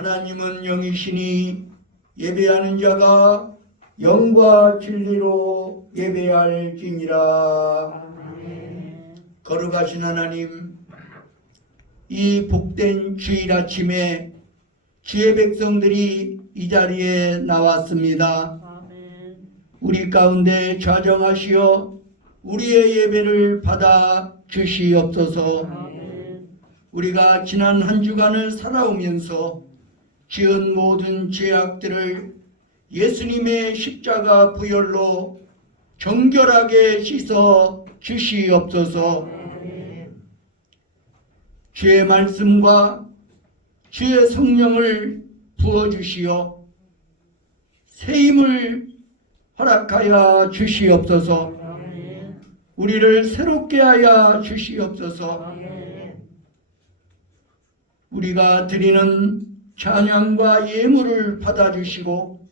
하나님은 영이시니 예배하는 자가 영과 진리로 예배할지니라. 거룩하신 하나님, 이 복된 주일 아침에 주의 백성들이 이 자리에 나왔습니다. 우리 가운데 좌정하시어 우리의 예배를 받아 주시옵소서. 우리가 지난 한 주간을 살아오면서 지은 모든 죄악들을 예수님의 십자가 부혈로 정결하게 씻어 주시옵소서. 주의 말씀과 주의 성령을 부어주시어 새 힘을 허락하여 주시옵소서. 우리를 새롭게 하여 주시옵소서. 우리가 드리는 찬양과 예물을 받아주시고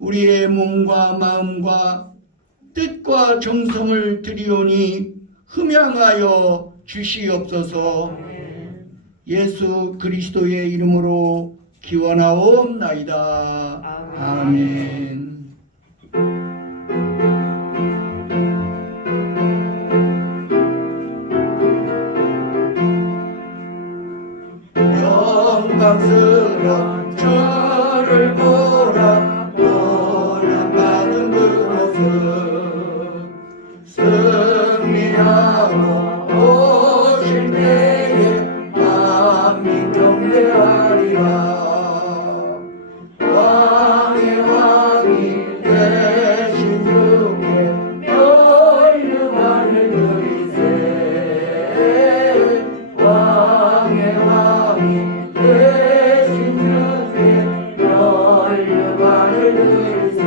우리의 몸과 마음과 뜻과 정성을 드리오니 흠양하여 주시옵소서. 예수 그리스도의 이름으로 기원하옵나이다. 아멘. 영광스러운 주를 보라. 보람받은 그곳은 승리하고 오실 때에 만민 경배하리라. 왕의 왕이 되신 주께 멸류관을 드리세. 왕의 왕이 되신 주께 멸류관을 드리세.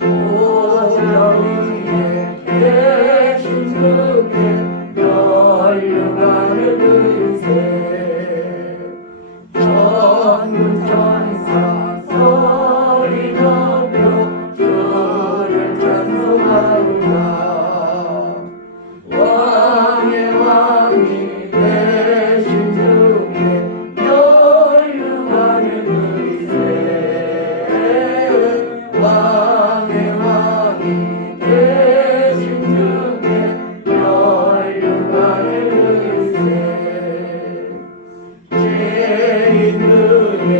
오장 위에 계신 주께 멸류관을 드리세. 전군 천사 소리 높여 주를 찬송하리라. 왕의 왕이 되신 주께 멸류관을 드리세. 왕의 왕이 되신 주께 멸류관을 드리세. 죄인들의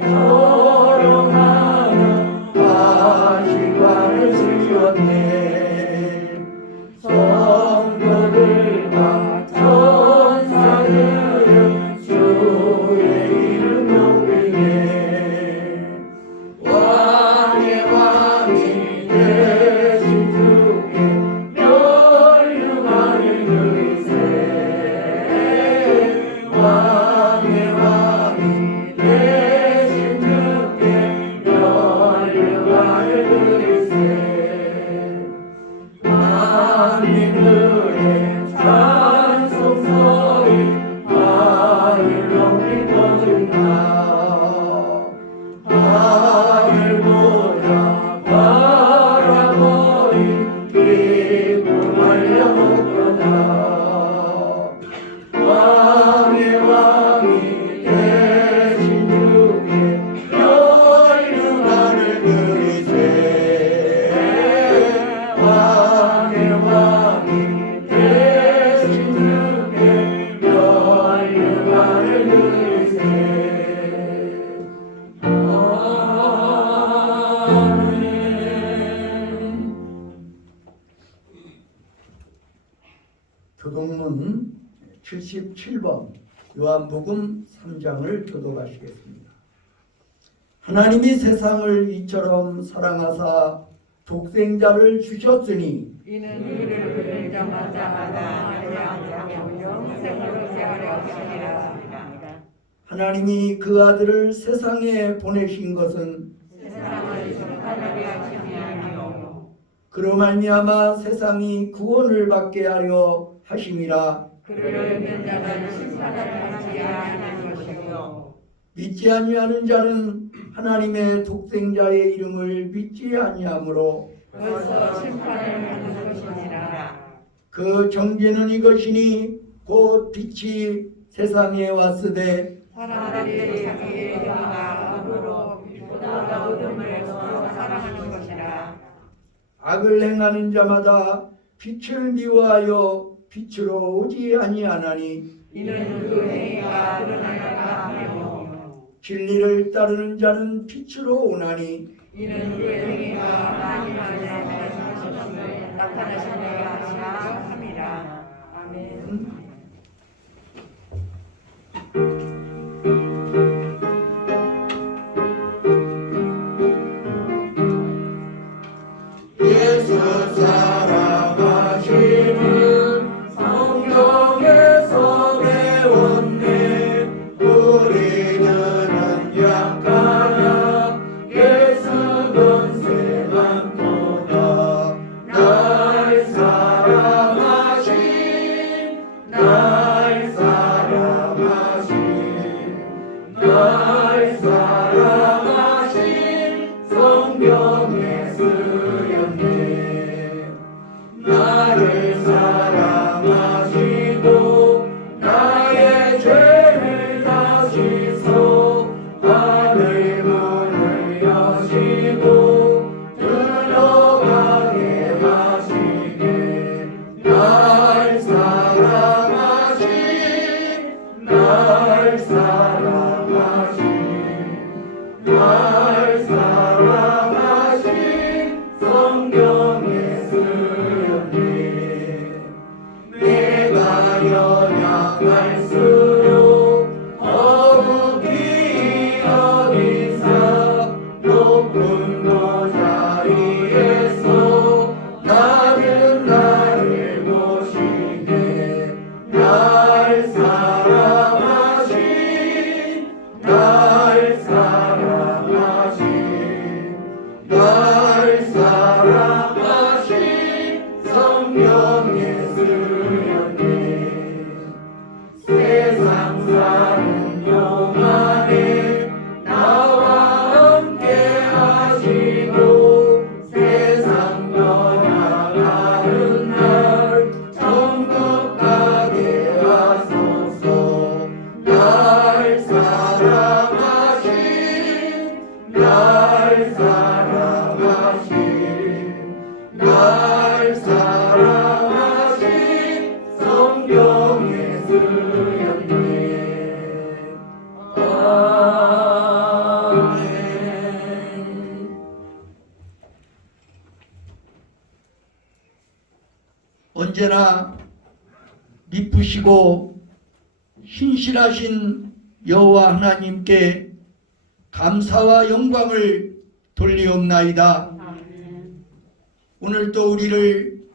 조롱하는 가시관을 주셨네. 성도들과 천사들은 주의 이름 높이네. 왕의 왕이 되신 주께 멸류관을 드리세. 왕의 왕이 되신 주께 멸류관을 드리세. 만민들의 찬송 소리 하늘 높이 퍼진다. 하늘 보자 바라보니 기쁨 알려먹거나. 왕의 왕이 되신 주께 멸류관을 드리세. 왕의 왕이 되신 주께 멸류관을 드리세. 아멘. 교독문 77번 요한복음 3장을 교독하시겠습니다. 하나님이 세상을 이처럼 사랑하사 독생자를 주셨으니 이는 이를 부를 자마다 영생으로 세하려 하시니라. 하나님이 그 아들을 세상에 보내신 것은 세상을 심판하게 하심이 아니요 그로 말미암아 세상이 구원을 받게 하려 하심이라. 그를 믿는 자는 심판을 받지 아니하는 것이요 믿지 아니하는 자는 하나님의 독생자의 이름을 믿지 아니하므로 벌써 심판을 받는 것이니라. 그 정죄는 이것이니 곧 빛이 세상에 왔으되 사람들이 자기의 행위가 악으로 보다 어둠을 더 사랑하는 것이라. 악을 행하는 자마다 빛을 미워하여 빛으로 오지 아니하나니 이는 그 행위가 드러나야 하며 진리를 따르는 자는 빛으로 오나니 이는 그 행위가 하나님 안에서 나타나시느라 함이라. 아멘. 예수 사랑하시는 성경에서 배웠네. 우리들은 약하나 예수 권세 많도다. 날 사랑하신 날 사랑하신 날 사랑하신 성경에 쓰였네. 나를 사랑하시고 나의 죄를 다시소 하늘 문을 여시고 들어가게 하시네. 날 사랑하신 날 사랑하신 날 사랑하신 성경에 쓰였네. 내가 연약할수록 거룩히 여기사 높은 보좌위에서 나를 보시네. 날 사랑하신 날 사랑하신 날 사랑하신 성경에 쓰였네. 세상 사는 동안에 나와 함께 하시고 세상 떠나가는 날 천국 가게 하소서. 날 사랑하신 날 사랑하신 날 사랑하신 성경에 쓰였네. 아멘. 언제나 미쁘시고 신실하신 여호와 하나님께 감사와 영광을 돌리옵나이다. 오늘도 우리를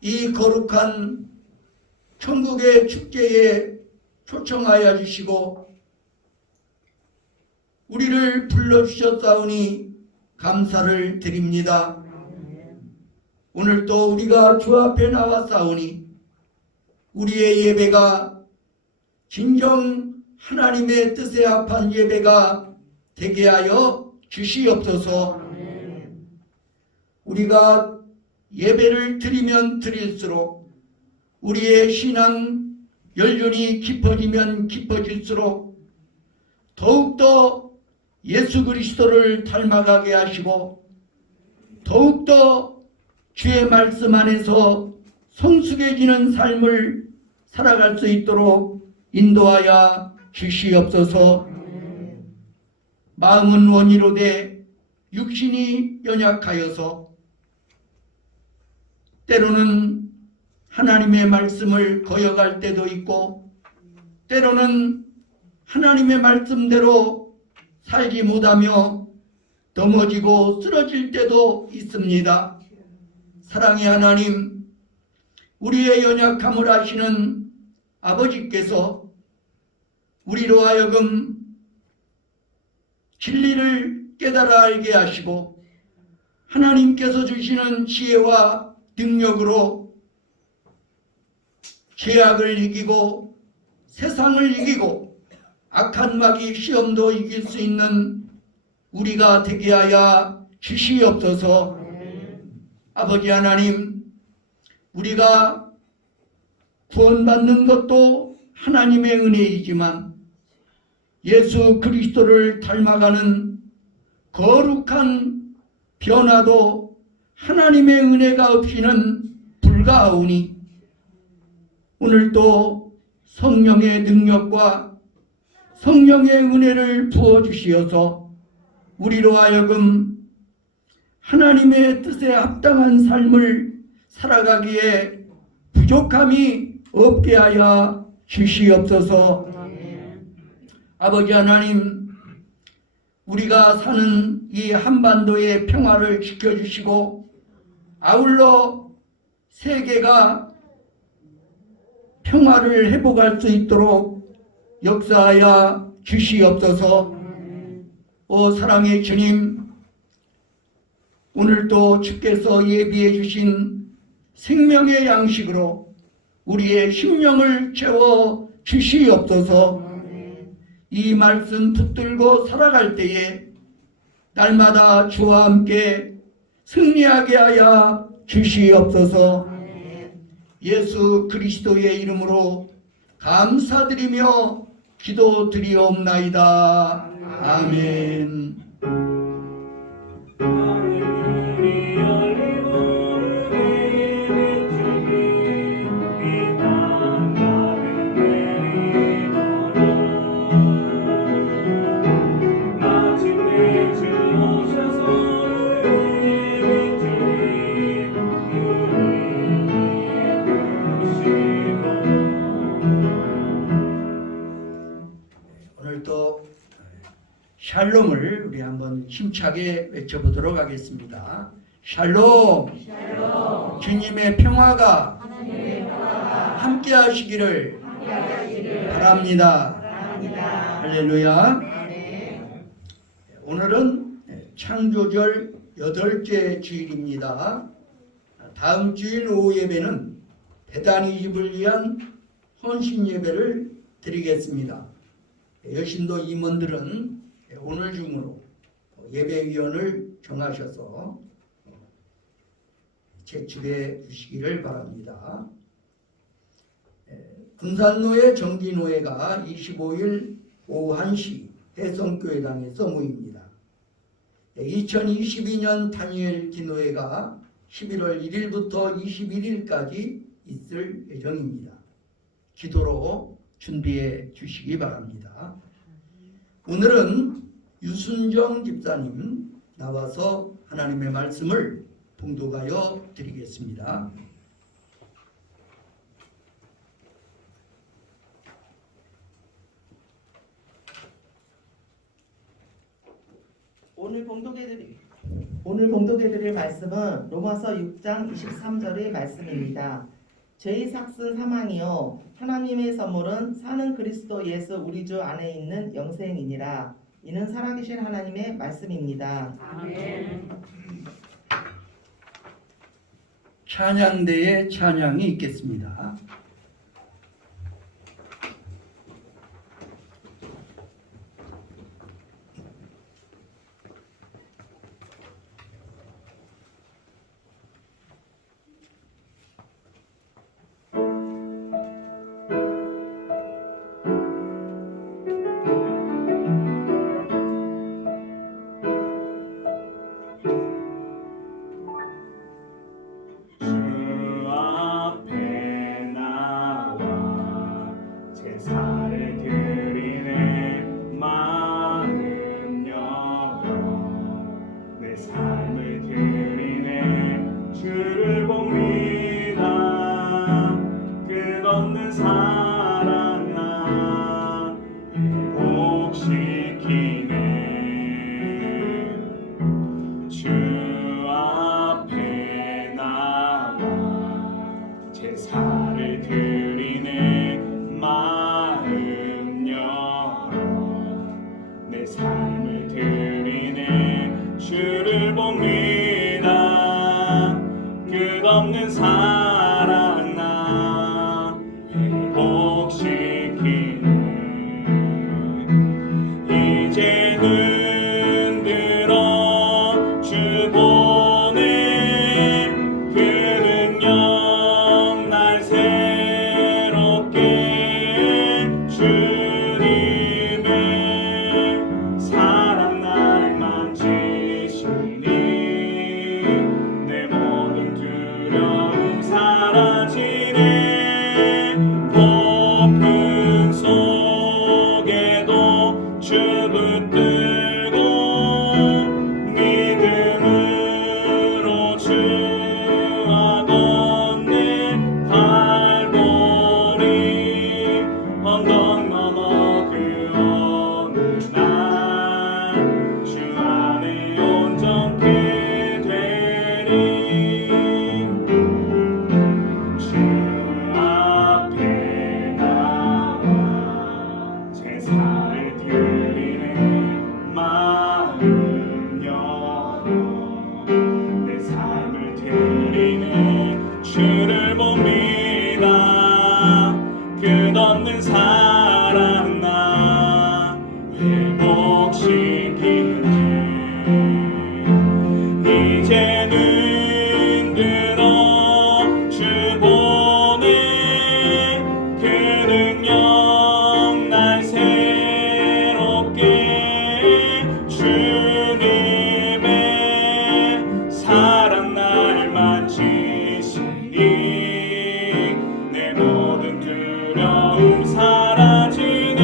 이 거룩한 천국의 축제에 초청하여 주시고 우리를 불러주셨사오니 감사를 드립니다. 오늘도 우리가 주 앞에 나왔사오니 우리의 예배가 진정 하나님의 뜻에 합한 예배가 되게 하여 주시옵소서. 우리가 예배를 드리면 드릴수록 우리의 신앙 연륜이 깊어지면 깊어질수록 더욱더 예수 그리스도를 닮아가게 하시고 더욱더 주의 말씀 안에서 성숙해지는 삶을 살아갈 수 있도록 인도하여 주시옵소서. 마음은 원이로되 육신이 연약하여서 때로는 하나님의 말씀을 거역할 때도 있고 때로는 하나님의 말씀대로 살지 못하며 넘어지고 쓰러질 때도 있습니다. 사랑의 하나님, 우리의 연약함을 아시는 아버지께서 우리로 하여금 진리를 깨달아 알게 하시고 하나님께서 주시는 지혜와 능력으로 죄악을 이기고 세상을 이기고 악한 마귀 시험도 이길 수 있는 우리가 되게 하여 주시옵소서. 아버지 하나님, 우리가 구원받는 것도 하나님의 은혜이지만 예수 그리스도를 닮아가는 거룩한 변화도 하나님의 은혜가 없이는 불가하오니 오늘도 성령의 능력과 성령의 은혜를 부어주시어서 우리로 하여금 하나님의 뜻에 합당한 삶을 살아가기에 부족함이 없게 하여 주시옵소서. 아버지 하나님, 우리가 사는 이 한반도의 평화를 지켜주시고 아울러 세계가 평화를 회복할 수 있도록 역사하여 주시옵소서. 오 사랑의 주님, 오늘도 주께서 예비해 주신 생명의 양식으로 우리의 심령을 채워 주시옵소서. 이 말씀 붙들고 살아갈 때에 날마다 주와 함께 승리하게 하여 주시옵소서. 예수 그리스도의 이름으로 감사드리며 기도드리옵나이다. 아멘. 오늘도 샬롬을 우리 한번 힘차게 외쳐보도록 하겠습니다. 샬롬, 샬롬. 주님의 평화가, 함께 하시기를 바랍니다. 할렐루야. 오늘은 창조절 8째 주일입니다. 다음 주일 오후 예배는 베다니 집을 위한 헌신 예배를 드리겠습니다. 여신도 임원들은 오늘 중으로 예배위원을 정하셔서 제출해 주시기를 바랍니다. 군산로의 정기노회가 25일 오후 1시 해성교회당에서 모입니다. 2022년 다니엘 기노회가 11월 1일부터 21일까지 있을 예정입니다. 기도로 준비해 주시기 바랍니다. 오늘은 유순정 집사님 나와서 하나님의 말씀을 봉독하여 드리겠습니다. 오늘 봉독해드릴 말씀은 로마서 6장 23절의 말씀입니다. 죄의 삭슨 사망이요 하나님의 선물은 사는 그리스도 예수 우리 주 안에 있는 영생이니라. 이는 살아계신 하나님의 말씀입니다. 아멘. 찬양대에 찬양이 있겠습니다. 주님의 주 붙들고 믿음으로 주와 걷네 갈보리 언덕 넘어 그 어느 날 주 안에 온전케 되리 주 앞에 나와 제사를 드리네 마음 열어 내 삶을 드리네 주를 봅니다 끝없는 사랑 나 회복시키네 이제는 들어 주 보내 그 능력 날 새롭게 주님의 사랑 날 만지시니 내 모든 두려움 사라지네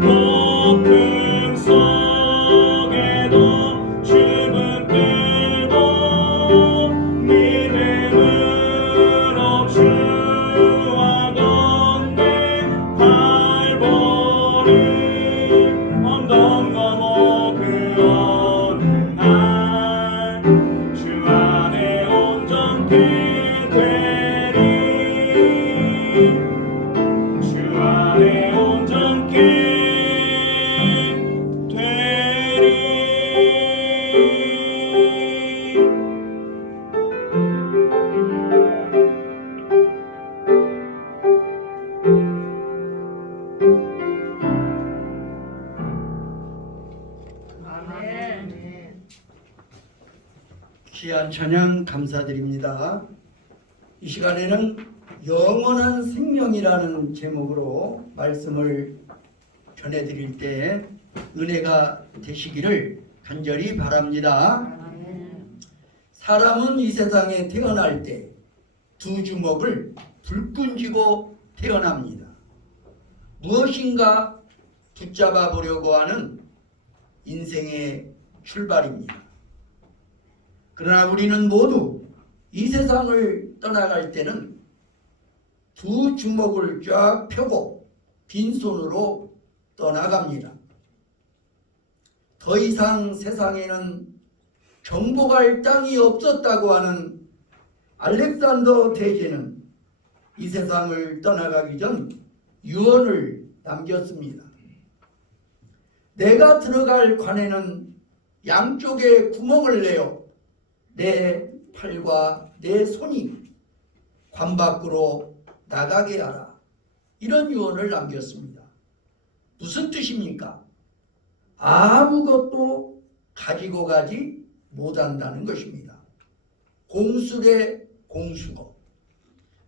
폭풍 속에도 주 붙들고 믿음으로 주와 걷네 발버리 언덕 넘어 그 어느 날 주 안에 온전케 되리 주 안에 온전케 되리 아멘. 귀한 찬양 감사드립니다. 이 시간에는 영원한 생명이라는 제목으로 말씀을 전해드릴 때 은혜가 되시기를 간절히 바랍니다. 사람은 이 세상에 태어날 때 두 주먹을 불끈 쥐고 태어납니다. 무엇인가 붙잡아 보려고 하는 인생의 출발입니다. 그러나 우리는 모두 이 세상을 떠나갈 때는 두 주먹을 쫙 펴고 빈손으로 떠나갑니다. 더 이상 세상에는 정복할 땅이 없었다고 하는 알렉산더 대제는 이 세상을 떠나가기 전 유언을 남겼습니다. 내가 들어갈 관에는 양쪽에 구멍을 내어 내 팔과 내 손이 관 밖으로 나가게 하라. 이런 유언을 남겼습니다. 무슨 뜻입니까? 아무것도 가지고 가지 못한다는 것입니다. 공수래 공수거.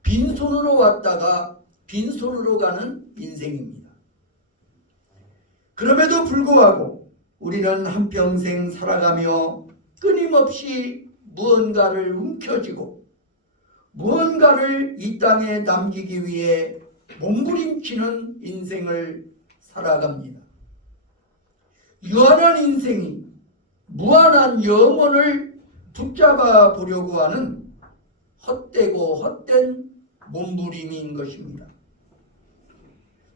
빈손으로 왔다가 빈손으로 가는 인생입니다. 그럼에도 불구하고 우리는 한평생 살아가며 끊임없이 무언가를 움켜쥐고 무언가를 이 땅에 남기기 위해 몸부림치는 인생을 살아갑니다. 유한한 인생이 무한한 영혼을 붙잡아 보려고 하는 헛되고 헛된 몸부림인 것입니다.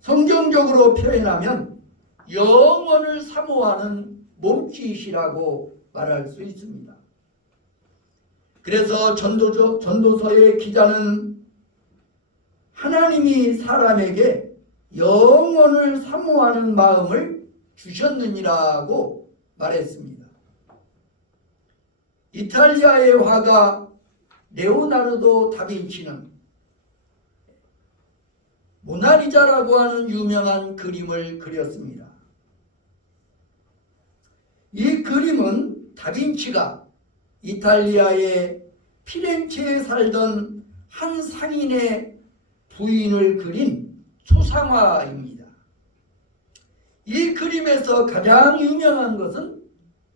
성경적으로 표현하면 영혼을 사모하는 몸짓이라고 말할 수 있습니다. 그래서 전도서의 기자는 하나님이 사람에게 영혼을 사모하는 마음을 주셨느니라고 말했습니다. 이탈리아의 화가 레오나르도 다빈치는 모나리자라고 하는 유명한 그림을 그렸습니다. 이 그림은 다빈치가 이탈리아의 피렌체에 살던 한 상인의 부인을 그린 초상화입니다. 이 그림에서 가장 유명한 것은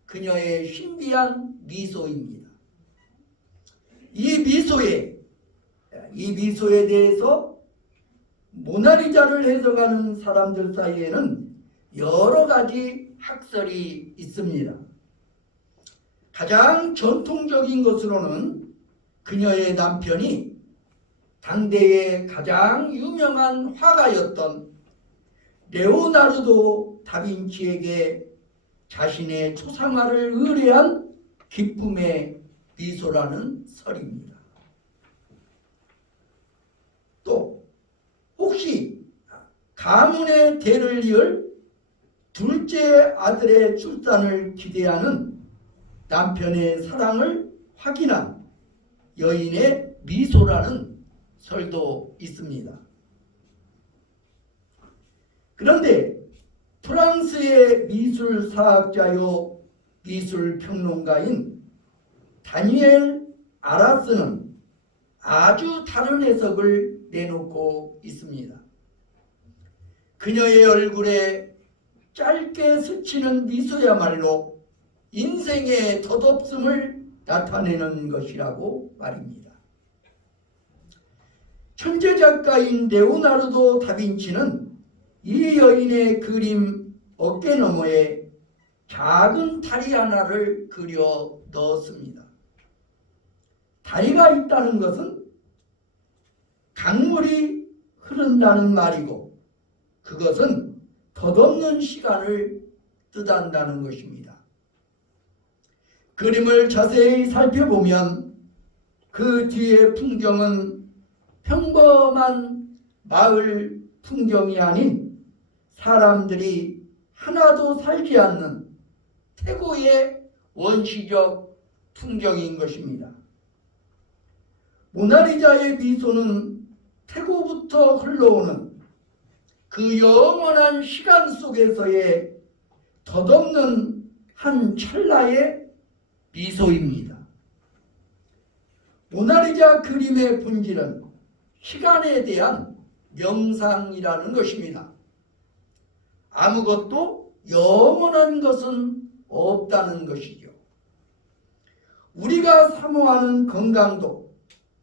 그녀의 신비한 미소입니다. 이 미소에 대해서 모나리자를 해석하는 사람들 사이에는 여러 가지 학설이 있습니다. 가장 전통적인 것으로는 그녀의 남편이 당대의 가장 유명한 화가였던 레오나르도 다빈치에게 자신의 초상화를 의뢰한 기쁨의 미소라는 설입니다. 또 혹시 가문의 대를 이을 둘째 아들의 출산을 기대하는 남편의 사랑을 확인한 여인의 미소라는 설도 있습니다. 그런데 프랑스의 미술사학자요 미술평론가인 다니엘 아라스는 아주 다른 해석을 내놓고 있습니다. 그녀의 얼굴에 짧게 스치는 미소야말로 인생의 덧없음을 나타내는 것이라고 말입니다. 천재 작가인 레오나르도 다빈치는 이 여인의 그림 어깨 너머에 작은 다리 하나를 그려 넣었습니다. 다리가 있다는 것은 강물이 흐른다는 말이고 그것은 덧없는 시간을 뜻한다는 것입니다. 그림을 자세히 살펴보면 그 뒤의 풍경은 평범한 마을 풍경이 아닌 사람들이 하나도 살지 않는 태고의 원시적 풍경인 것입니다. 모나리자의 미소는 태고부터 흘러오는 그 영원한 시간 속에서의 덧없는 한 찰나의 미소입니다. 모나리자 그림의 본질은 시간에 대한 명상이라는 것입니다. 아무것도 영원한 것은 없다는 것이죠. 우리가 사모하는 건강도,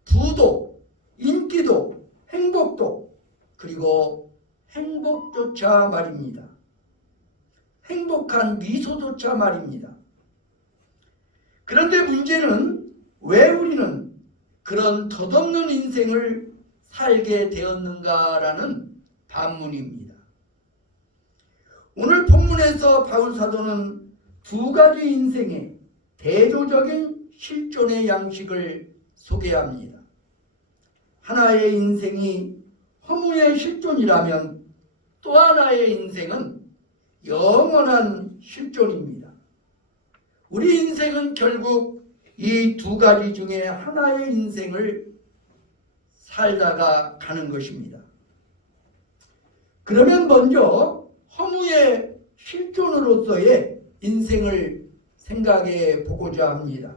부도, 인기도, 행복도, 그리고 행복조차 말입니다. 행복한 미소조차 말입니다. 그런데 문제는 왜 우리는 그런 덧없는 인생을 살게 되었는가라는 반문입니다. 오늘 본문에서 바울 사도는 두 가지 인생의 대조적인 실존의 양식을 소개합니다. 하나의 인생이 허무의 실존이라면 또 하나의 인생은 영원한 실존입니다. 우리 인생은 결국 이 두 가지 중에 하나의 인생을 살다가 가는 것입니다. 그러면 먼저 허무의 실존으로서의 인생을 생각해 보고자 합니다.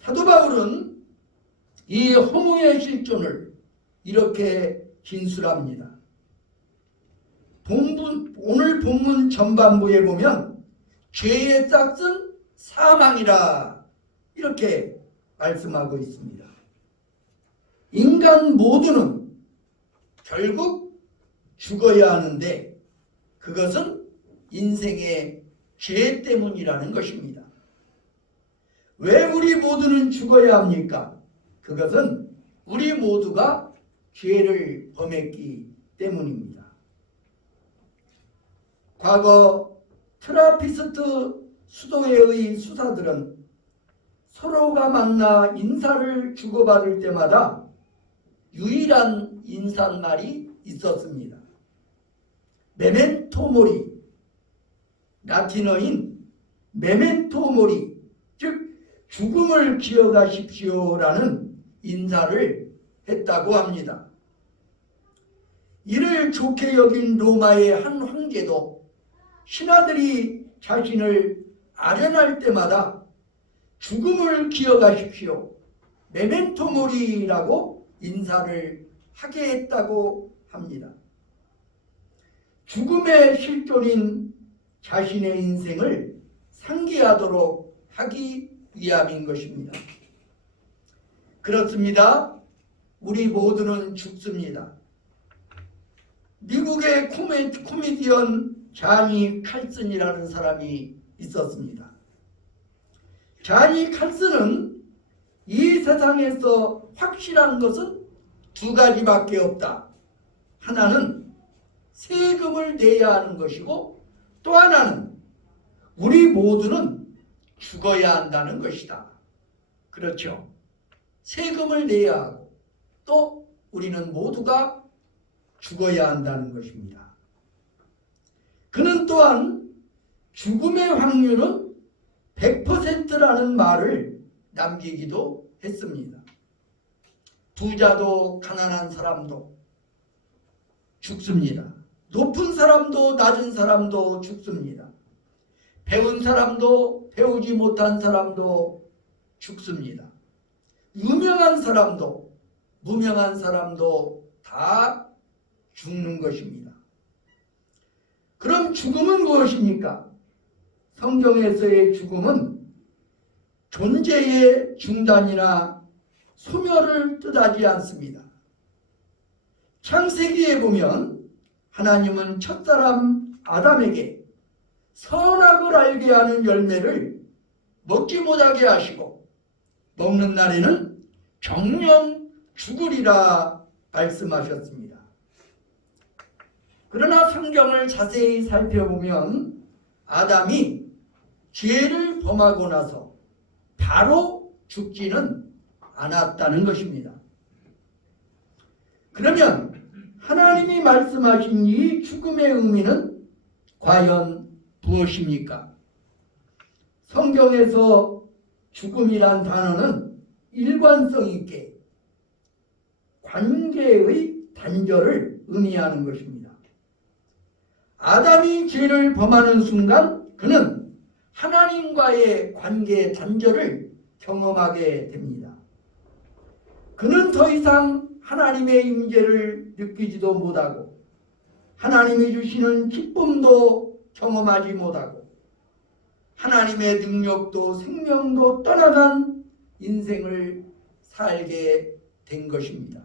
사도 바울은 이 허무의 실존을 이렇게 진술합니다. 오늘 본문 전반부에 보면 죄의 싹은 사망이라 이렇게 말씀하고 있습니다. 인간 모두는 결국 죽어야 하는데 그것은 인생의 죄 때문이라는 것입니다. 왜 우리 모두는 죽어야 합니까? 그것은 우리 모두가 죄를 범했기 때문입니다. 과거 트라피스트 수도회의 수사들은 서로가 만나 인사를 주고받을 때마다 유일한 인사말이 있었습니다. 메멘토 모리, 라틴어인 메멘토 모리, 즉 죽음을 기억하십시오라는 인사를 했다고 합니다. 이를 좋게 여긴 로마의 한 황제도 신하들이 자신을 아련할 때마다 죽음을 기억하십시오, 메멘토 모리라고 인사를 하게 했다고 합니다. 죽음의 실존인 자신의 인생을 상기하도록 하기 위함인 것입니다. 그렇습니다. 우리 모두는 죽습니다. 미국의 코미디언 자니 칼슨이라는 사람이 있었습니다. 자니 칼슨은 이 세상에서 확실한 것은 두 가지밖에 없다. 하나는 세금을 내야 하는 것이고 또 하나는 우리 모두는 죽어야 한다는 것이다. 그렇죠. 세금을 내야 하고 또 우리는 모두가 죽어야 한다는 것입니다. 그는 또한 죽음의 확률은 100%라는 말을 남기기도 했습니다. 부자도 가난한 사람도 죽습니다. 높은 사람도 낮은 사람도 죽습니다. 배운 사람도 배우지 못한 사람도 죽습니다. 유명한 사람도 무명한 사람도 다 죽는 것입니다. 그럼 죽음은 무엇입니까? 성경에서의 죽음은 존재의 중단이나 소멸을 뜻하지 않습니다. 창세기에 보면 하나님은 첫사람 아담에게 선악을 알게 하는 열매를 먹지 못하게 하시고 먹는 날에는 정령 죽으리라 말씀하셨습니다. 그러나 성경을 자세히 살펴보면 아담이 죄를 범하고 나서 바로 죽지는 않았다는 것입니다. 그러면 하나님이 말씀하신 이 죽음의 의미는 과연 무엇입니까? 성경에서 죽음이란 단어는 일관성 있게 관계의 단절을 의미하는 것입니다. 아담이 죄를 범하는 순간 그는 하나님과의 관계 단절을 경험하게 됩니다. 그는 더 이상 하나님의 임재를 느끼지도 못하고 하나님이 주시는 기쁨도 경험하지 못하고 하나님의 능력도 생명도 떠나간 인생을 살게 된 것입니다.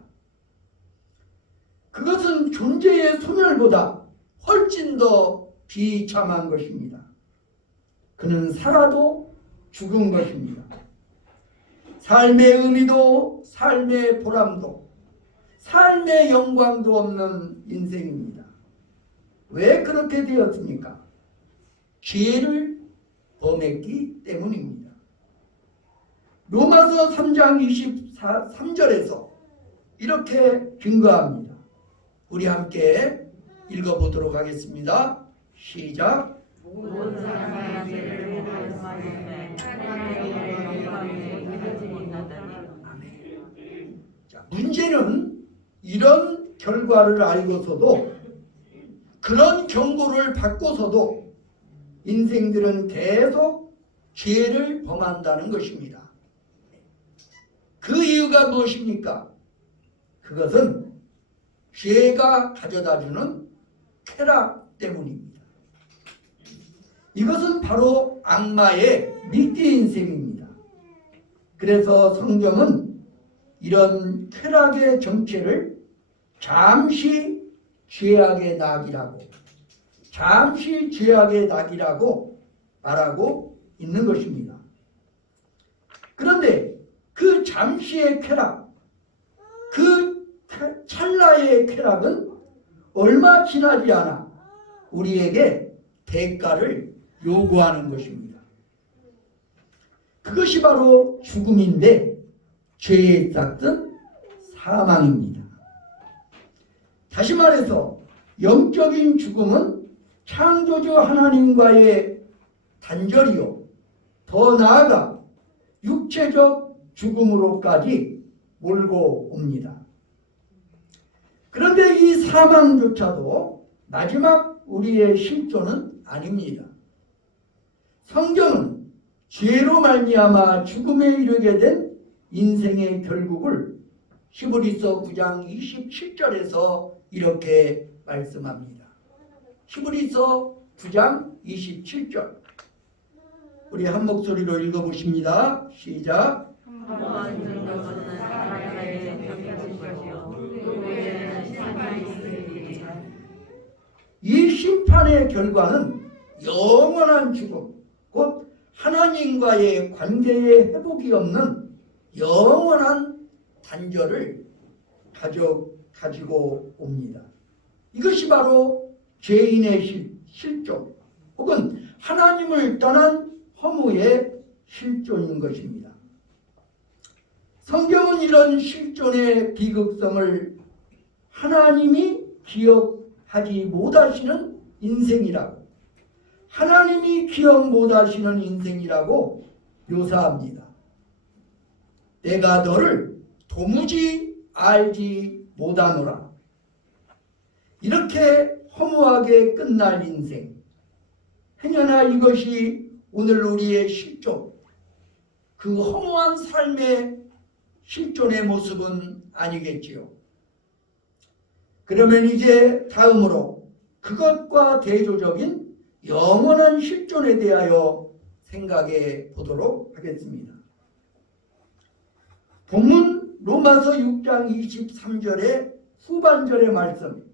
그것은 존재의 소멸보다 훨씬 더 비참한 것입니다. 그는 살아도 죽은 것입니다. 삶의 의미도 삶의 보람도 삶의 영광도 없는 인생입니다. 왜 그렇게 되었습니까? 죄를 범했기 때문입니다. 로마서 3장 23절에서 이렇게 증거합니다. 우리 함께 읽어보도록 하겠습니다. 시작. 모든 사람의 죄를 범하였음에 하나님의 영광에 이르지 못하다니. 아멘. 자, 문제는 이런 결과를 알고서도 그런 경고를 받고서도 인생들은 계속 죄를 범한다는 것입니다. 그 이유가 무엇입니까? 그것은 죄가 가져다주는 쾌락 때문입니다. 이것은 바로 악마의 미끼 인생입니다. 그래서 성경은 이런 쾌락의 정체를 잠시 죄악의 낙이라고 말하고 있는 것입니다. 그런데 그 잠시의 쾌락, 그 찰나의 쾌락은 얼마 지나지 않아 우리에게 대가를 요구하는 것입니다. 그것이 바로 죽음인데 죄의 싹은 사망입니다. 다시 말해서 영적인 죽음은 창조주 하나님과의 단절이요, 더 나아가 육체적 죽음으로까지 몰고 옵니다. 그런데 이 사망조차도 마지막 우리의 실존은 아닙니다. 성경은 죄로 말미암아 죽음에 이르게 된 인생의 결국을 히브리서 9장 27절에서 이렇게 말씀합니다. 히브리서 9장 27절. 우리 한 목소리로 읽어보십니다. 시작. 한번 듣는 것은 사람에게 벽해질 것이요 그 외에는 시간이 있으리니. 이 심판의 결과는 영원한 죽음, 곧 하나님과의 관계의 회복이 없는 영원한 단절을 가지고 옵니다. 이것이 바로 죄인의 실존 혹은 하나님을 떠난 허무의 실존인 것입니다. 성경은 이런 실존의 비극성을 하나님이 기억하지 못하시는 인생이라고, 하나님이 기억 못하시는 인생이라고 묘사합니다. 내가 너를 도무지 알지 못하노라. 이렇게 허무하게 끝날 인생. 행여나 이것이 오늘 우리의 실존, 그 허무한 삶의 실존의 모습은 아니겠지요. 그러면 이제 다음으로 그것과 대조적인 영원한 실존에 대하여 생각해 보도록 하겠습니다. 본문 로마서 6장 23절의 후반절의 말씀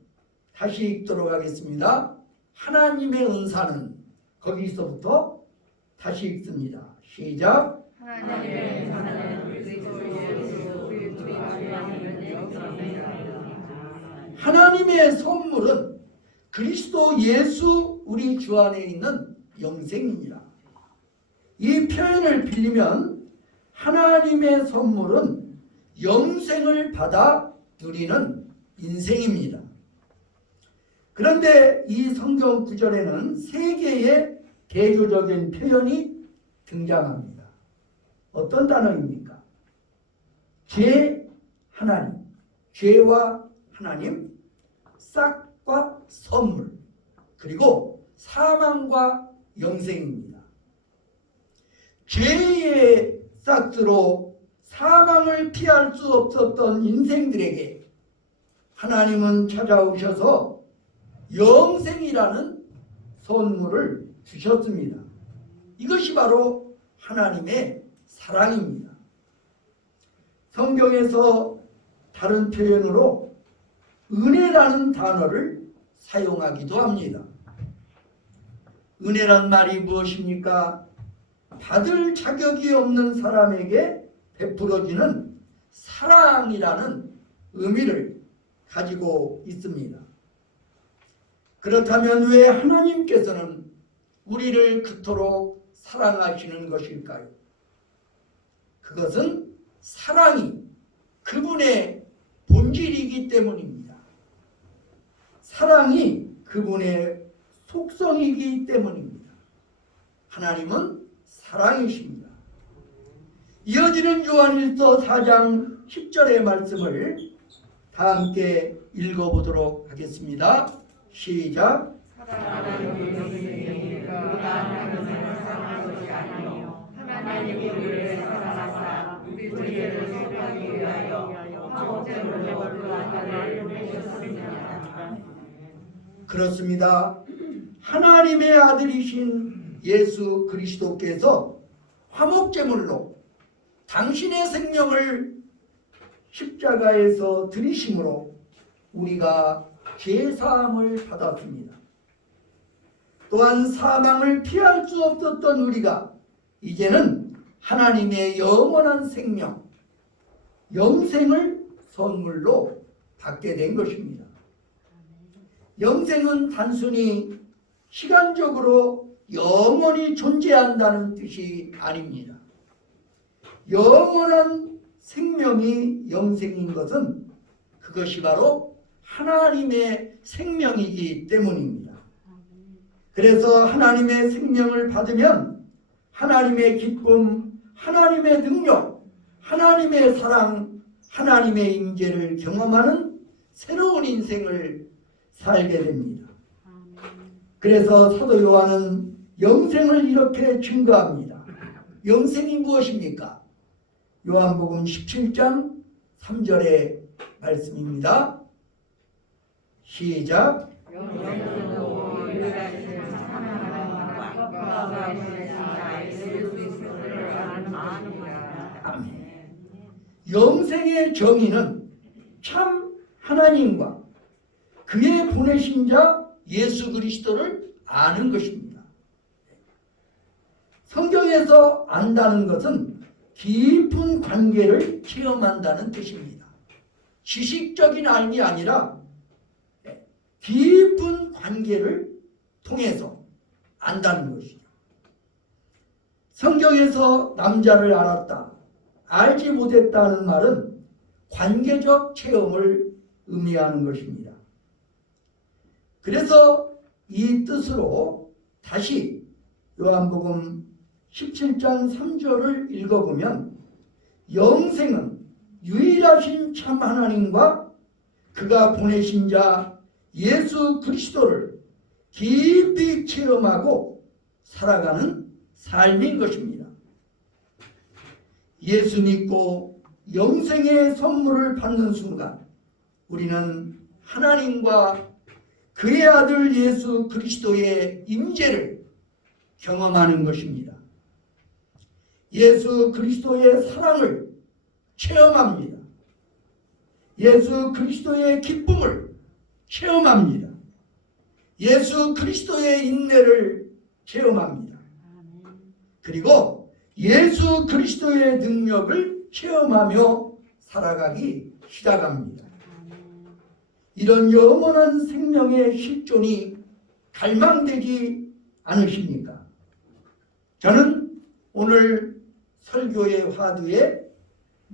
다시 읽도록 하겠습니다. 하나님의 은사는, 거기서부터 다시 읽습니다. 시작. 하나님의 은사는 그리스도 예수 우리 주 안에 영생입니다. 하나님의 선물은 그리스도 예수 우리 주 안에 있는 영생이니라. 이 표현을 빌리면 하나님의 선물은 영생을 받아 누리는 인생입니다. 그런데 이 성경 구절에는 세 개의 대조적인 표현이 등장합니다. 어떤 단어입니까? 죄, 하나님, 죄와 하나님, 싹과 선물, 그리고 사망과 영생입니다. 죄의 싹으로 사망을 피할 수 없었던 인생들에게 하나님은 찾아오셔서 영생이라는 선물을 주셨습니다. 이것이 바로 하나님의 사랑입니다. 성경에서 다른 표현으로 은혜라는 단어를 사용하기도 합니다. 은혜란 말이 무엇입니까? 받을 자격이 없는 사람에게 베풀어지는 사랑이라는 의미를 가지고 있습니다. 그렇다면 왜 하나님께서는 우리를 그토록 사랑하시는 것일까요? 그것은 사랑이 그분의 본질이기 때문입니다. 사랑이 그분의 속성이기 때문입니다. 하나님은 사랑이십니다. 이어지는 요한일서 4장 10절의 말씀을 다 함께 읽어보도록 하겠습니다. 시작. 사랑하는 영생이 하나님을 사랑한 것이 아니요 하나님이 우리를 사랑하사 우리 죄를 속하기 위하여 화목제물로 그 아들을 보내셨습니다. 그렇습니다. 하나님의 아들이신 예수 그리스도께서 화목제물로 당신의 생명을 십자가에서 들이심으로 우리가 죄사함을 받았습니다. 또한 사망을 피할 수 없었던 우리가 이제는 하나님의 영원한 생명, 영생을 선물로 받게 된 것입니다. 영생은 단순히 시간적으로 영원히 존재한다는 뜻이 아닙니다. 영원한 생명이 영생인 것은 그것이 바로 하나님의 생명이기 때문입니다. 그래서 하나님의 생명을 받으면 하나님의 기쁨, 하나님의 능력, 하나님의 사랑, 하나님의 임재를 경험하는 새로운 인생을 살게 됩니다. 그래서 사도 요한은 영생을 이렇게 증거합니다. 영생이 무엇입니까? 요한복음 17장 3절의 말씀입니다. 시작. 아멘. 영생의 정의는 참 하나님과 그의 보내신 자 예수 그리스도를 아는 것입니다. 성경에서 안다는 것은 깊은 관계를 체험한다는 뜻입니다. 지식적인 알미 아니라 깊은 관계를 통해서 안다는 것이죠. 성경에서 남자를 알았다, 알지 못했다는 말은 관계적 체험을 의미하는 것입니다. 그래서 이 뜻으로 다시 요한복음 17장 3절을 읽어보면 영생은 유일하신 참 하나님과 그가 보내신 자 예수 그리스도를 깊이 체험하고 살아가는 삶인 것입니다. 예수 믿고 영생의 선물을 받는 순간 우리는 하나님과 그의 아들 예수 그리스도의 임재를 경험하는 것입니다. 예수 그리스도의 사랑을 체험합니다. 예수 그리스도의 기쁨을 체험합니다. 예수 그리스도의 인내를 체험합니다. 그리고 예수 그리스도의 능력을 체험하며 살아가기 시작합니다. 이런 영원한 생명의 실존이 갈망되지 않으십니까? 저는 오늘 설교의 화두에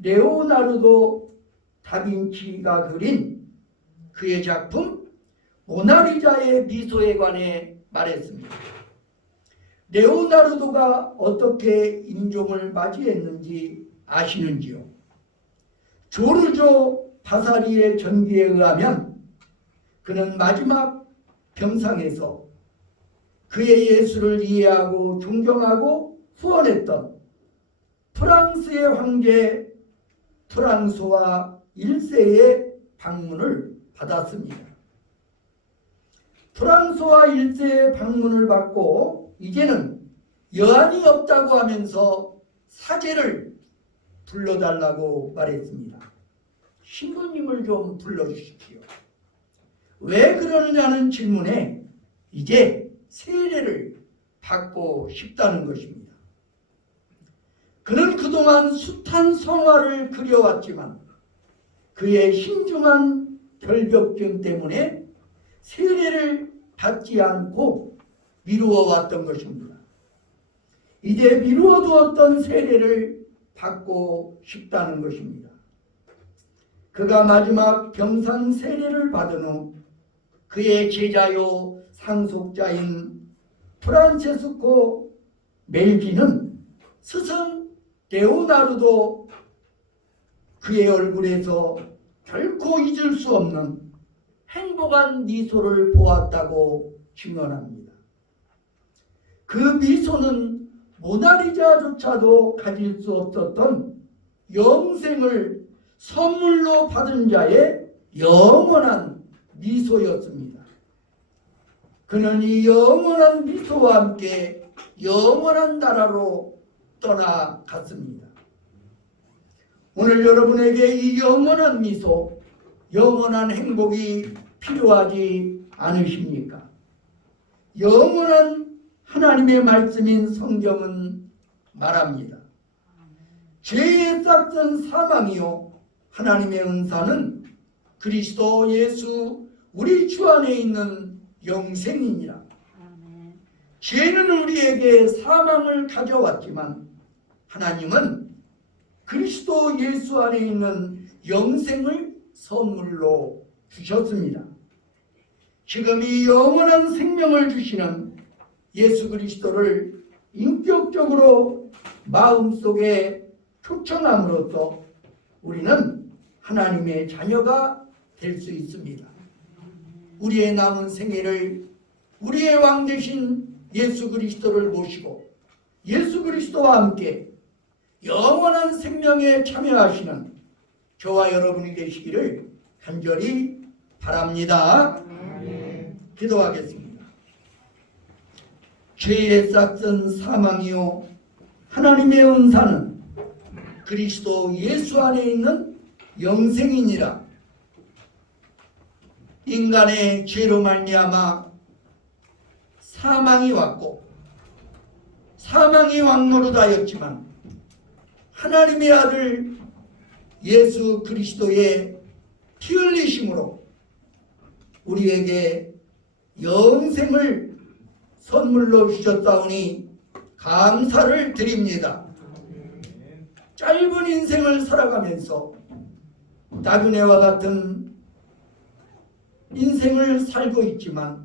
레오나르도 다빈치가 그린 그의 작품 모나리자의 미소에 관해 말했습니다. 레오나르도가 어떻게 임종을 맞이했는지 아시는지요? 조르조 바사리의 전기에 의하면 그는 마지막 병상에서 그의 예수를 이해하고 존경하고 후원했던 프랑스의 황제 프랑소와 1세의 방문을 받았습니다. 프랑소와 1세의 방문을 받고 이제는 여한이 없다고 하면서 사제를 불러달라고 말했습니다. 신부님을 좀 불러주십시오. 왜 그러느냐는 질문에 이제 세례를 받고 싶다는 것입니다. 그는 그동안 숱한 성화를 그려왔지만 그의 신중한 결벽증 때문에 세례를 받지 않고 미루어왔던 것입니다. 이제 미루어두었던 세례를 받고 싶다는 것입니다. 그가 마지막 병상 세례를 받은 후 그의 제자요 상속자인 프란체스코 멜비는 스승 레오나르도 그의 얼굴에서 결코 잊을 수 없는 행복한 미소를 보았다고 증언합니다. 그 미소는 모나리자조차도 가질 수 없었던 영생을 선물로 받은 자의 영원한 미소였습니다. 그는 이 영원한 미소와 함께 영원한 나라로 떠나갔습니다. 오늘 여러분에게 이 영원한 미소, 영원한 행복이 필요하지 않으십니까? 영원한 하나님의 말씀인 성경은 말합니다. 죄의 싹은 사망이요 하나님의 은사는 그리스도 예수 우리 주 안에 있는 영생이니라. 죄는 우리에게 사망을 가져왔지만 하나님은 그리스도 예수 안에 있는 영생을 선물로 주셨습니다. 지금 이 영원한 생명을 주시는 예수 그리스도를 인격적으로 마음속에 초청함으로써 우리는 하나님의 자녀가 될 수 있습니다. 우리의 남은 생애를 우리의 왕 되신 예수 그리스도를 모시고 예수 그리스도와 함께 영원한 생명에 참여하시는 저와 여러분이 되시기를 간절히 바랍니다. 기도하겠습니다. 죄의 싹은 사망이요 하나님의 은사는 그리스도 예수 안에 있는 영생이니라. 인간의 죄로 말미암아 사망이 왔고 사망이 왕노릇하였지만 하나님의 아들 예수 그리스도의 피 흘리심으로 우리에게 영생을 선물로 주셨다오니 감사를 드립니다. 짧은 인생을 살아가면서 나그네와 같은 인생을 살고 있지만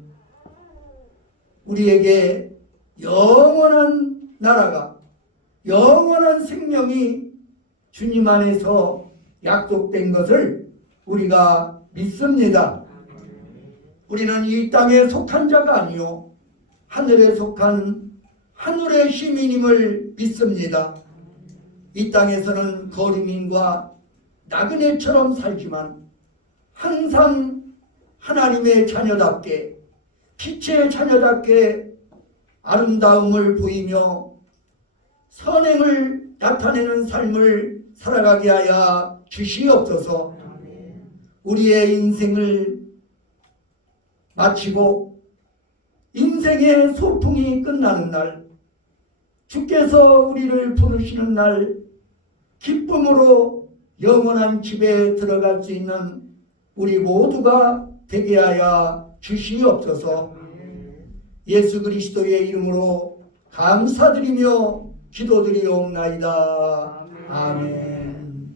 우리에게 영원한 나라가, 영원한 생명이 주님 안에서 약속된 것을 우리가 믿습니다. 우리는 이 땅에 속한 자가 아니요 하늘에 속한 하늘의 시민임을 믿습니다. 이 땅에서는 거류민과 나그네처럼 살지만 항상 하나님의 자녀답게, 빛의 자녀답게 아름다움을 보이며 선행을 나타내는 삶을 살아가게 하여 주시옵소서. 우리의 인생을 마치고 인생의 소풍이 끝나는 날, 주께서 우리를 부르시는 날, 기쁨으로 영원한 집에 들어갈 수 있는 우리 모두가 되게 하여 주시옵소서. 예수 그리스도의 이름으로 감사드리며 기도드리옵나이다. 아멘.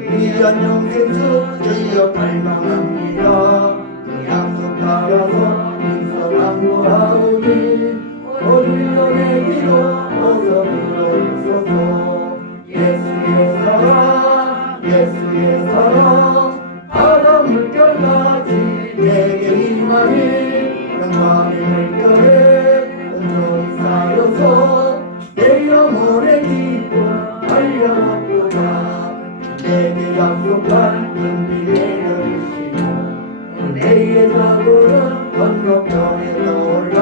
귀한 영생수 주여 갈망합니다. 그 약속 따라서 인서강구하오니 오늘로 내기로 어서 불러주소서. 예수의 사랑 예수의 사랑 바다 물결같이 내게 임하니 영광의 물결에 온전히 쌓여서 내 영혼의 기쁨 알려놓고자 내게 약속한 은비 내려주시고 은혜의 자고는 건너편에 떠올라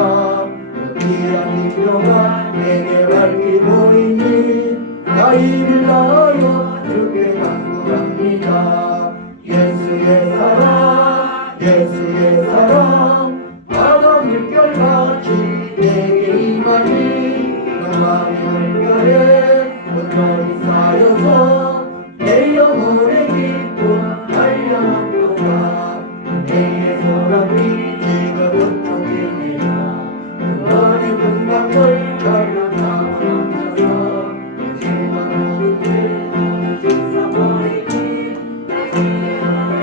그 귀한 인도가 내게 밝히 보이니 나 힘을 다하여 주께 간구합니다. 예수의 사랑 예수의 사랑 바다 물결같이 내게 임하니 영광의 물결에 온전히 쌓여서 내 영혼의 기쁨 알려놓고자 내의 소란이 지금은 통일이라 그원의 금강을 잘라타고 넘쳐서 실망 모든 죄 씻어버리니 내 영혼을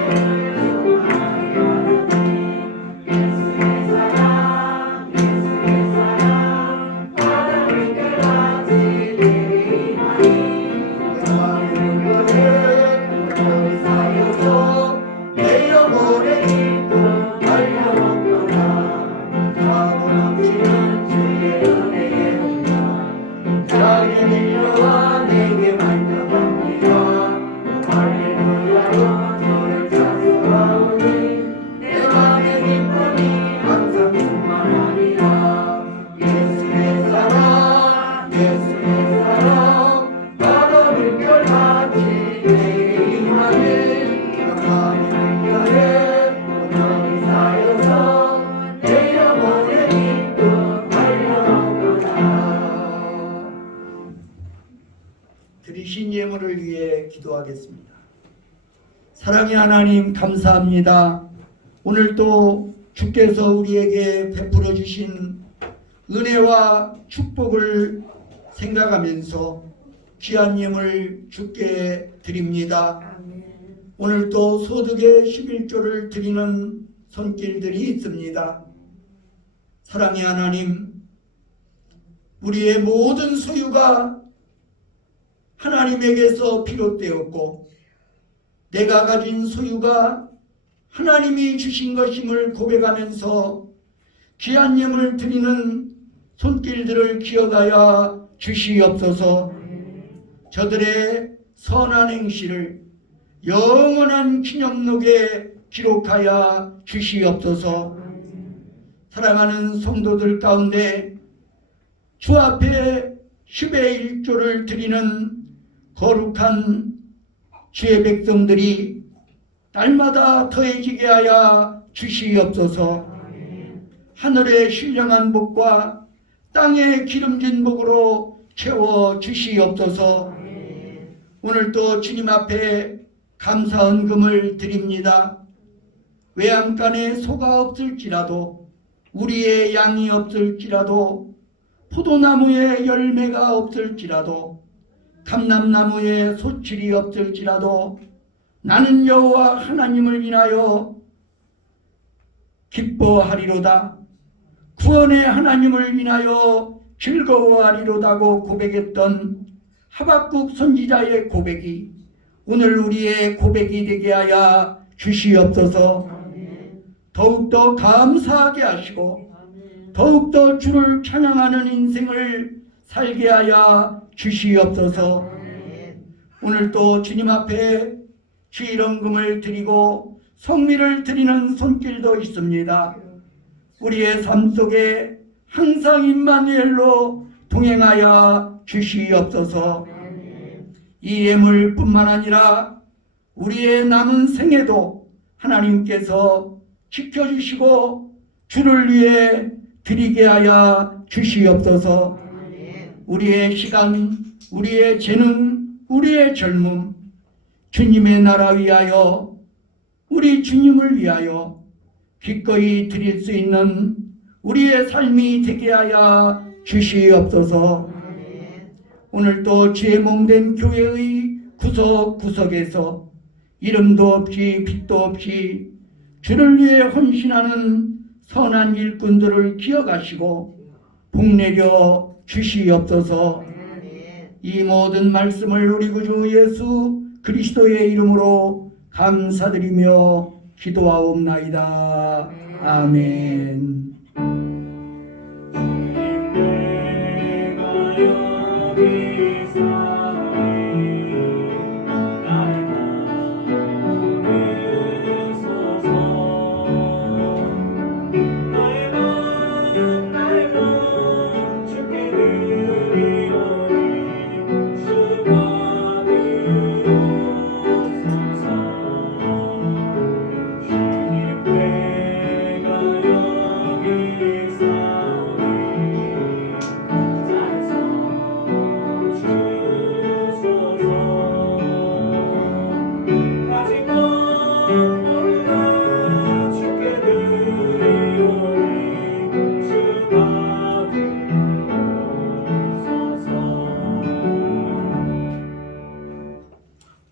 소망하게 하니 예수의 사랑 예수의 사랑 바다 물결같이 내게 임하니 내 영혼의 기쁨 알려놓고자 자고 넘치는 주의 은혜의 은총 자기 밀려와 내게 만져갑니다. 할렐루야로 주를 찬송하오니 내 맘의 기쁨이 항상 충만하리라. 예수의 사랑 예수의 사랑 바다 물결같이 내게 임하니 영광의 물결에 온전히 쌓여서 내 영혼의 기쁨 알려놓고자. 드리신 예물을 위해 기도하겠습니다. 사랑의 하나님 감사합니다. 오늘도 주께서 우리에게 베풀어 주신 은혜와 축복을 생각하면서 귀한 예물 주께 드립니다. 오늘도 소득의 11조를 드리는 손길들이 있습니다. 사랑의 하나님, 우리의 모든 소유가 하나님에게서 비롯되었고 내가 가진 소유가 하나님이 주신 것임을 고백하면서 귀한 예물을 드리는 손길들을 기억하여 주시옵소서. 저들의 선한 행실을 영원한 기념록에 기록하여 주시옵소서. 사랑하는 성도들 가운데 주 앞에 10의 1조를 드리는 거룩한 주의 백성들이 날마다 더해지게 하여 주시옵소서. 하늘의 신령한 복과 땅의 기름진 복으로 채워 주시옵소서. 오늘도 주님 앞에 감사 헌금을 드립니다. 외양간에 소가 없을지라도, 우리의 양이 없을지라도, 포도나무에 열매가 없을지라도, 감람나무에 소출이 없을지라도, 나는 여호와 하나님을 인하여 기뻐하리로다. 구원의 하나님을 인하여 즐거워하리로다고 고백했던 하박국 선지자의 고백이 오늘 우리의 고백이 되게 하여 주시옵소서. 더욱더 감사하게 하시고 더욱더 주를 찬양하는 인생을 살게 하여 주시옵소서. 오늘도 주님 앞에 주일헌금을 드리고 성미를 드리는 손길도 있습니다. 우리의 삶 속에 항상 임마누엘로 동행하여 주시옵소서. 이 예물뿐만 아니라 우리의 남은 생에도 하나님께서 지켜주시고 주를 위해 드리게 하여 주시옵소서. 우리의 시간, 우리의 재능, 우리의 젊음, 주님의 나라 위하여, 우리 주님을 위하여 기꺼이 드릴 수 있는 우리의 삶이 되게 하여 주시옵소서. 오늘도 주의 몸된 교회의 구석구석에서 이름도 없이 빛도 없이 주를 위해 헌신하는 선한 일꾼들을 기억하시고 복내려 주시옵소서. 이 모든 말씀을 우리 구주 예수 그리스도의 이름으로 감사드리며 기도하옵나이다. 아멘.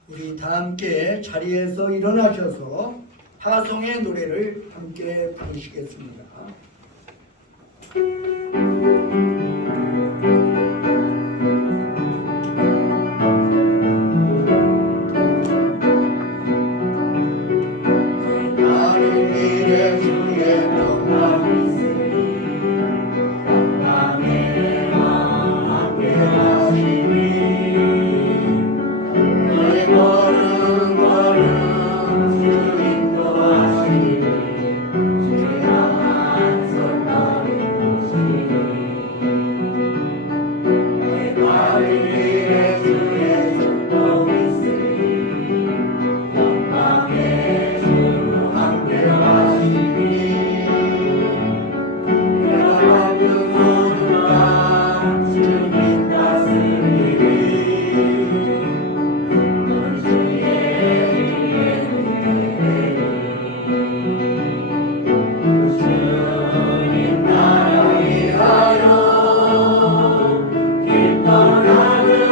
우리 다 함께 자리에서 일어나셔서 파송의 노래를 함께 부르시겠습니다. 기뻐하는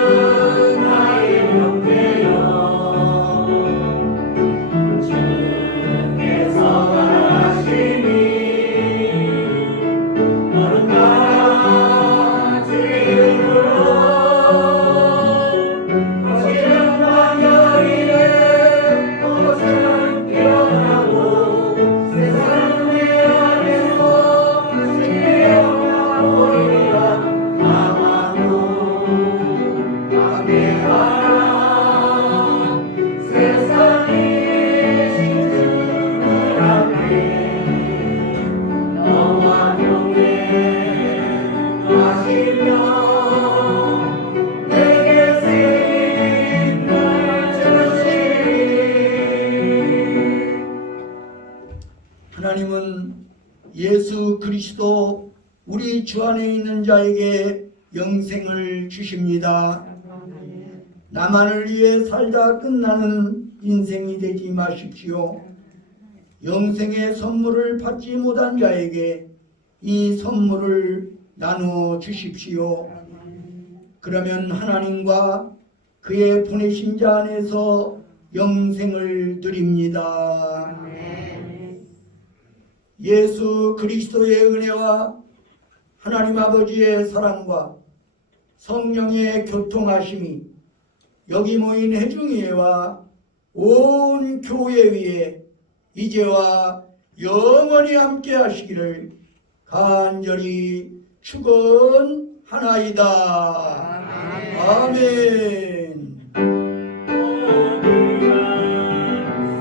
주 안에 있는 자에게 영생을 주십니다. 나만을 위해 살다 끝나는 인생이 되지 마십시오. 영생의 선물을 받지 못한 자에게 이 선물을 나누어 주십시오. 그러면 하나님과 그의 보내신 자 안에서 영생을 드립니다. 예수 그리스도의 은혜와 하나님 아버지의 사랑과 성령의 교통하심이 여기 모인 회중회와 온 교회 위에 이제와 영원히 함께 하시기를 간절히 축원하나이다. 아멘.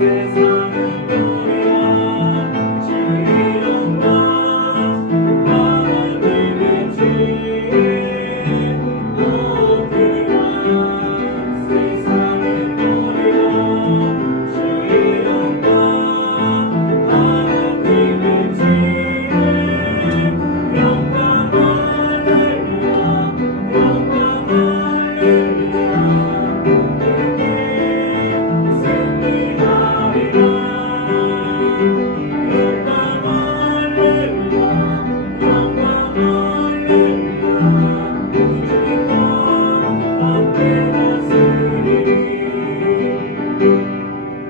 세상을 버리고 주 이름과 하나님의 지혜 오 그만 세상을 버리고 주 이름과 하나님의 지혜 영광 할렐루야 영광 할렐루야 영광 할렐루야